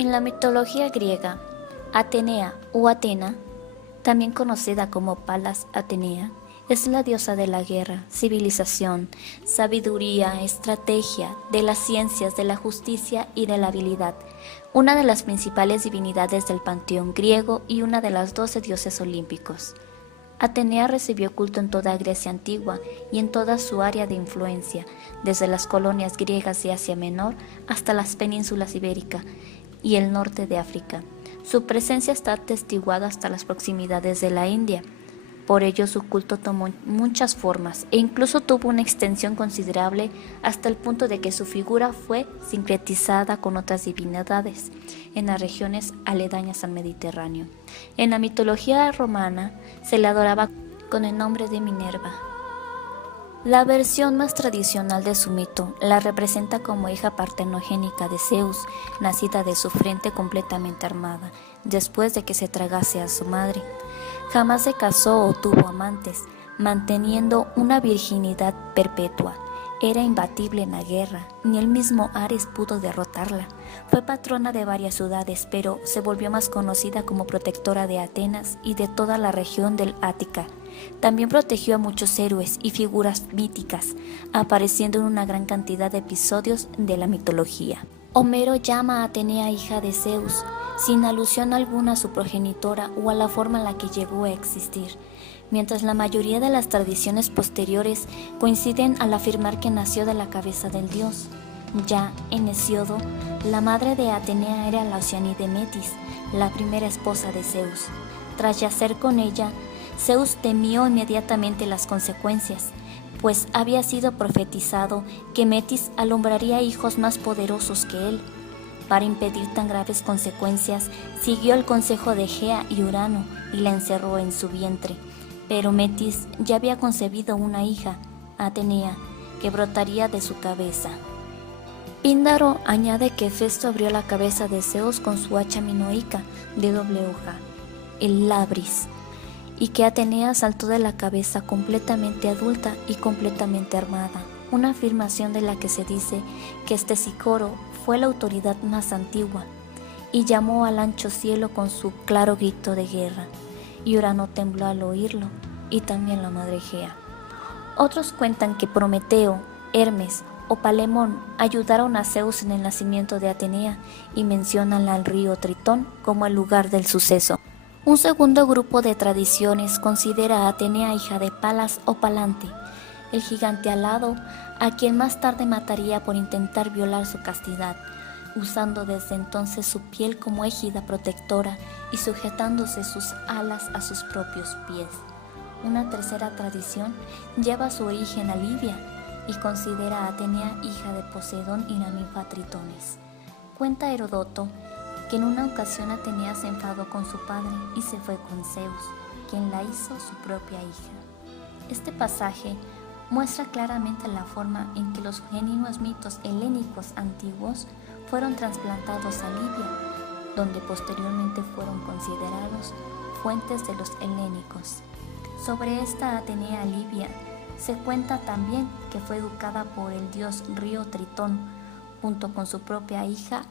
En la mitología griega, Atenea o Atena, también conocida como Palas Atenea, es la diosa de la guerra, civilización, sabiduría, estrategia, de las ciencias, de la justicia y de la habilidad, una de las principales divinidades del panteón griego y una de las 12 dioses olímpicos. Atenea recibió culto en toda Grecia antigua y en toda su área de influencia, desde las colonias griegas de Asia Menor hasta las penínsulas ibéricas y el norte de África. Su presencia está atestiguada hasta las proximidades de la India. Por ello su culto tomó muchas formas e incluso tuvo una extensión considerable hasta el punto de que su figura fue sincretizada con otras divinidades en las regiones aledañas al Mediterráneo. En la mitología romana se le adoraba con el nombre de Minerva. La versión más tradicional de su mito la representa como hija partenogénica de Zeus, nacida de su frente completamente armada, después de que se tragase a su madre. Jamás se casó o tuvo amantes, manteniendo una virginidad perpetua. Era imbatible en la guerra, ni el mismo Ares pudo derrotarla. Fue patrona de varias ciudades, pero se volvió más conocida como protectora de Atenas y de toda la región del Ática. También protegió a muchos héroes y figuras míticas, apareciendo en una gran cantidad de episodios de la mitología. Homero llama a Atenea hija de Zeus, sin alusión alguna a su progenitora o a la forma en la que llegó a existir, mientras la mayoría de las tradiciones posteriores coinciden al afirmar que nació de la cabeza del dios. Ya en Hesíodo, la madre de Atenea era la Oceanide Metis, la primera esposa de Zeus. Tras yacer con ella, Zeus temió inmediatamente las consecuencias, pues había sido profetizado que Metis alumbraría hijos más poderosos que él. Para impedir tan graves consecuencias, siguió el consejo de Gea y Urano y la encerró en su vientre. Pero Metis ya había concebido una hija, Atenea, que brotaría de su cabeza. Píndaro añade que Hefesto abrió la cabeza de Zeus con su hacha minoica de doble hoja, el labris, y que Atenea saltó de la cabeza completamente adulta y completamente armada, una afirmación de la que se dice que Ctesícoro fue la autoridad más antigua, y llamó al ancho cielo con su claro grito de guerra, y Urano tembló al oírlo, y también la madre Gea. Otros cuentan que Prometeo, Hermes o Palemón ayudaron a Zeus en el nacimiento de Atenea y mencionan al río Tritón como el lugar del suceso. Un segundo grupo de tradiciones considera a Atenea hija de Palas o Palante, el gigante alado, a quien más tarde mataría por intentar violar su castidad, usando desde entonces su piel como égida protectora y sujetándose sus alas a sus propios pies. Una tercera tradición lleva su origen a Libia y considera a Atenea hija de Poseidón y la ninfa Tritones. Cuenta Heródoto que en una ocasión Atenea se enfadó con su padre y se fue con Zeus, quien la hizo su propia hija. Este pasaje muestra claramente la forma en que los genuinos mitos helénicos antiguos fueron trasplantados a Libia, donde posteriormente fueron considerados fuentes de los helénicos. Sobre esta Atenea libia se cuenta también que fue educada por el dios río Tritón, junto con su propia hija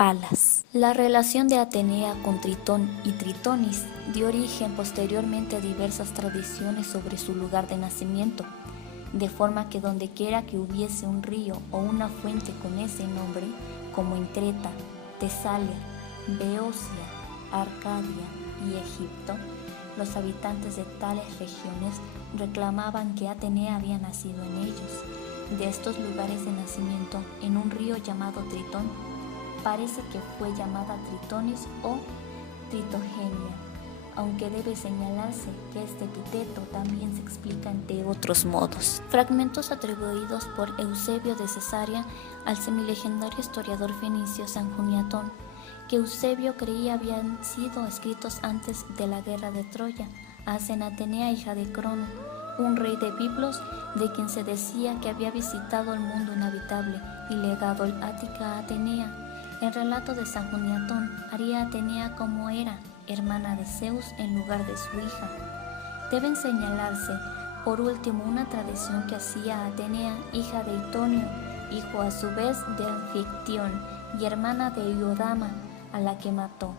Palas. La relación de Atenea con Tritón y Tritonis dio origen posteriormente a diversas tradiciones sobre su lugar de nacimiento, de forma que dondequiera que hubiese un río o una fuente con ese nombre, como en Creta, Tesalia, Beocia, Arcadia y Egipto, los habitantes de tales regiones reclamaban que Atenea había nacido en ellos. De estos lugares de nacimiento, en un río llamado Tritón, parece que fue llamada Tritonis o Tritogenia, aunque debe señalarse que este epíteto también se explica de otros modos. Fragmentos atribuidos por Eusebio de Cesarea al semilegendario historiador fenicio San Juniatón, que Eusebio creía habían sido escritos antes de la guerra de Troya, hacen a Atenea hija de Crono, un rey de Biblos, de quien se decía que había visitado el mundo inhabitable y legado el Ática a Atenea. El relato de San Juniatón haría a Atenea como era, hermana de Zeus en lugar de su hija. Deben señalarse, por último, una tradición que hacía a Atenea hija de Itonio, hijo a su vez de Anfictión y hermana de Iodama, a la que mató,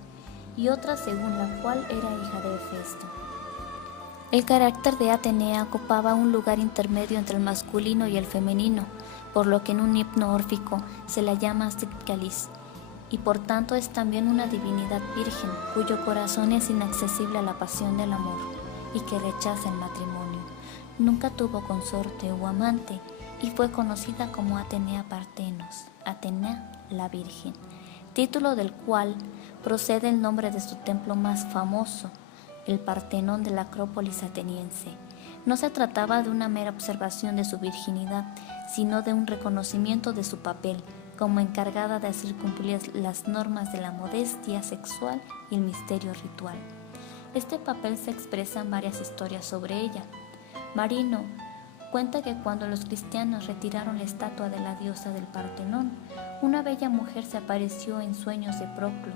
y otra según la cual era hija de Hefesto. El carácter de Atenea ocupaba un lugar intermedio entre el masculino y el femenino, por lo que en un himno órfico se la llama Stipcalis, y por tanto es también una divinidad virgen, cuyo corazón es inaccesible a la pasión del amor, y que rechaza el matrimonio. Nunca tuvo consorte o amante, y fue conocida como Atenea Partenos, Atenea la Virgen, título del cual procede el nombre de su templo más famoso, el Partenón de la Acrópolis ateniense. No se trataba de una mera observación de su virginidad, sino de un reconocimiento de su papel como encargada de hacer cumplir las normas de la modestia sexual y el misterio ritual. Este papel se expresa en varias historias sobre ella. Marino cuenta que cuando los cristianos retiraron la estatua de la diosa del Partenón, una bella mujer se apareció en sueños de Proclo,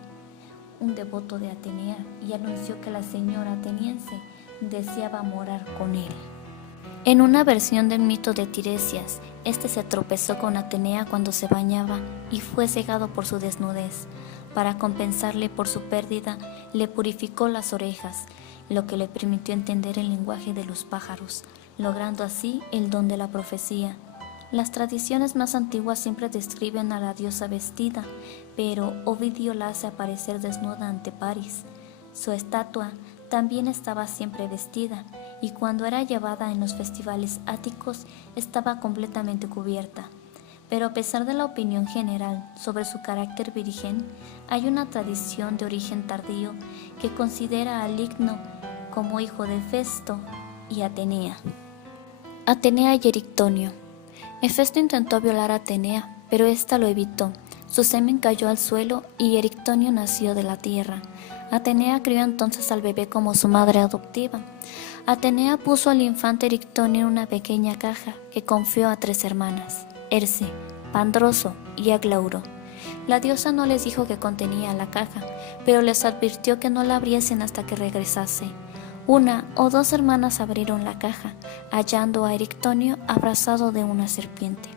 un devoto de Atenea, y anunció que la señora ateniense deseaba morar con él. En una versión del mito de Tiresias, este se tropezó con Atenea cuando se bañaba y fue cegado por su desnudez. Para compensarle por su pérdida, le purificó las orejas, lo que le permitió entender el lenguaje de los pájaros, logrando así el don de la profecía. Las tradiciones más antiguas siempre describen a la diosa vestida, pero Ovidio la hace aparecer desnuda ante Paris. Su estatua también estaba siempre vestida, y cuando era llevada en los festivales áticos estaba completamente cubierta. Pero a pesar de la opinión general sobre su carácter virgen, hay una tradición de origen tardío que considera a Ligno como hijo de Hefesto y Atenea. Atenea y Erictonio. Hefesto intentó violar a Atenea, pero ésta lo evitó. Su semen cayó al suelo y Erictonio nació de la tierra. Atenea crió entonces al bebé como su madre adoptiva. Atenea puso al infante Erictonio en una pequeña caja que confió a 3 hermanas, Erce, Pandroso y Aglauro. La diosa no les dijo qué contenía la caja, pero les advirtió que no la abriesen hasta que regresase. 1 o 2 hermanas abrieron la caja, hallando a Erictonio abrazado de una serpiente.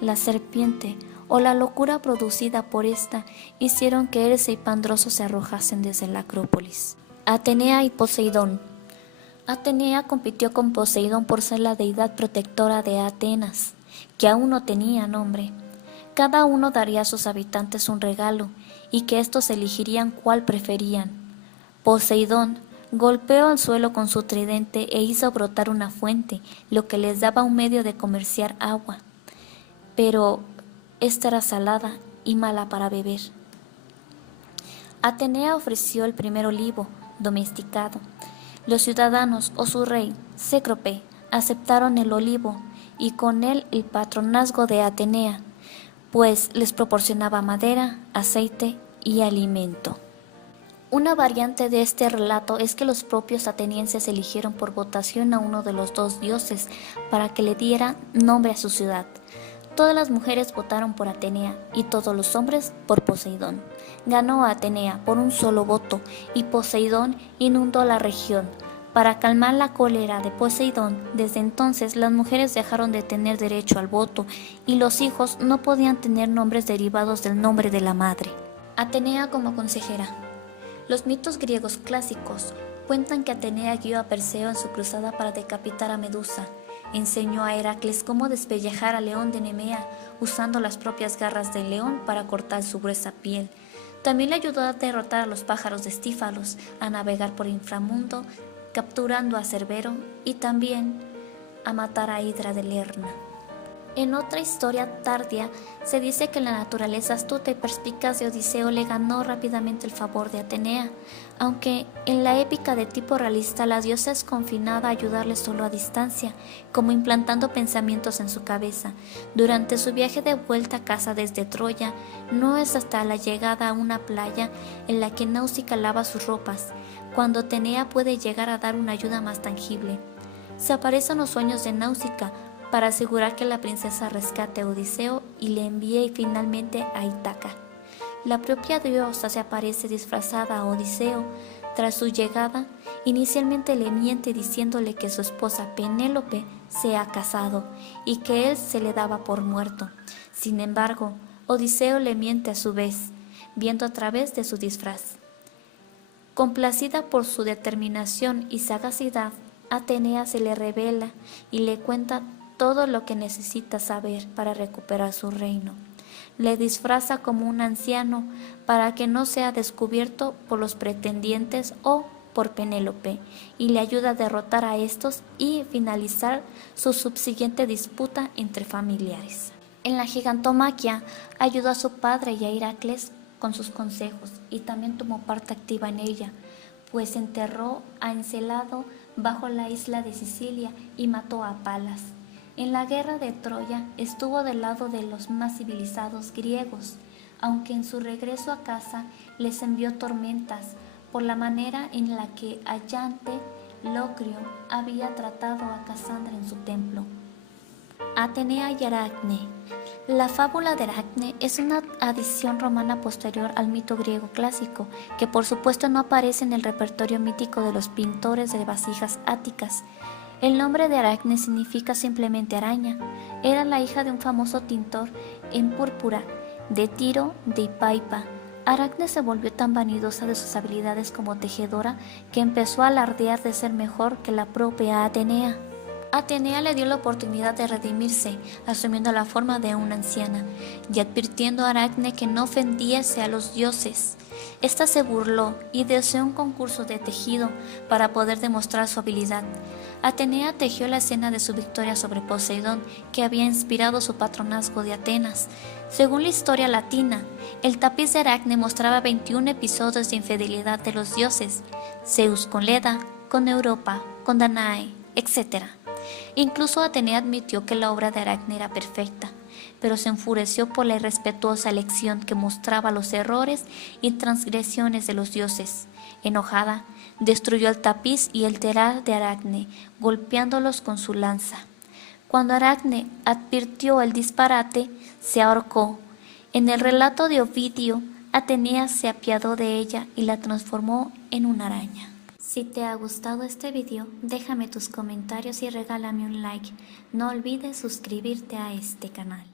La serpiente, o la locura producida por esta, hicieron que Erce y Pandroso se arrojasen desde la Acrópolis. Atenea y Poseidón. Atenea compitió con Poseidón por ser la deidad protectora de Atenas, que aún no tenía nombre. Cada uno daría a sus habitantes un regalo, y que éstos elegirían cuál preferían. Poseidón golpeó al suelo con su tridente e hizo brotar una fuente, lo que les daba un medio de comerciar agua. Pero esta era salada y mala para beber. Atenea ofreció el primer olivo, domesticado. Los ciudadanos o su rey, Cécrope, aceptaron el olivo y con él el patronazgo de Atenea, pues les proporcionaba madera, aceite y alimento. Una variante de este relato es que los propios atenienses eligieron por votación a uno de los 2 dioses para que le diera nombre a su ciudad. Todas las mujeres votaron por Atenea y todos los hombres por Poseidón. Ganó a Atenea por un solo voto y Poseidón inundó la región. Para calmar la cólera de Poseidón, desde entonces las mujeres dejaron de tener derecho al voto y los hijos no podían tener nombres derivados del nombre de la madre. Atenea como consejera. Los mitos griegos clásicos cuentan que Atenea guió a Perseo en su cruzada para decapitar a Medusa. Enseñó a Heracles cómo despellejar al león de Nemea usando las propias garras del león para cortar su gruesa piel. También le ayudó a derrotar a los pájaros de Estífalos, a navegar por el inframundo, capturando a Cerbero y también a matar a Hidra de Lerna. En otra historia tardía se dice que la naturaleza astuta y perspicaz de Odiseo le ganó rápidamente el favor de Atenea, aunque en la épica de tipo realista la diosa es confinada a ayudarle solo a distancia, como implantando pensamientos en su cabeza. Durante su viaje de vuelta a casa desde Troya, no es hasta la llegada a una playa en la que Náusica lava sus ropas, cuando Atenea puede llegar a dar una ayuda más tangible. Se aparecen los sueños de Náusica para asegurar que la princesa rescate a Odiseo y le envíe finalmente a Ítaca. La propia diosa se aparece disfrazada a Odiseo. Tras su llegada, inicialmente le miente diciéndole que su esposa Penélope se ha casado y que él se le daba por muerto. Sin embargo, Odiseo le miente a su vez. viendo a través de su disfraz. Complacida por su determinación y sagacidad, Atenea se le revela y le cuenta todo lo que necesita saber para recuperar su reino. Le disfraza como un anciano para que no sea descubierto por los pretendientes o por Penélope, y le ayuda a derrotar a estos y finalizar su subsiguiente disputa entre familiares. En la gigantomaquia ayudó a su padre y a Heracles con sus consejos y también tomó parte activa en ella, pues enterró a Encelado bajo la isla de Sicilia y mató a Palas. En la guerra de Troya estuvo del lado de los más civilizados griegos, aunque en su regreso a casa les envió tormentas por la manera en la que Allante Locrio había tratado a Casandra en su templo. Atenea y Aracne. La fábula de Aracne es una adición romana posterior al mito griego clásico, que por supuesto no aparece en el repertorio mítico de los pintores de vasijas áticas. El nombre de Aracne significa simplemente araña. Era la hija de un famoso tintor en púrpura, de Tiro de Hipaipa. Aracne se volvió tan vanidosa de sus habilidades como tejedora que empezó a alardear de ser mejor que la propia Atenea. Atenea le dio la oportunidad de redimirse, asumiendo la forma de una anciana y advirtiendo a Aracne que no ofendiese a los dioses. Esta se burló y deseó un concurso de tejido para poder demostrar su habilidad. Atenea tejió la escena de su victoria sobre Poseidón, que había inspirado su patronazgo de Atenas. Según la historia latina, el tapiz de Aracne mostraba 21 episodios de infidelidad de los dioses, Zeus con Leda, con Europa, con Danae, etc. Incluso Atenea admitió que la obra de Aracne era perfecta, pero se enfureció por la irrespetuosa elección que mostraba los errores y transgresiones de los dioses. Enojada, destruyó el tapiz y el telar de Aracne, golpeándolos con su lanza. Cuando Aracne advirtió el disparate, se ahorcó. En el relato de Ovidio, Atenea se apiadó de ella y la transformó en una araña. Si te ha gustado este video, déjame tus comentarios y regálame un like. No olvides suscribirte a este canal.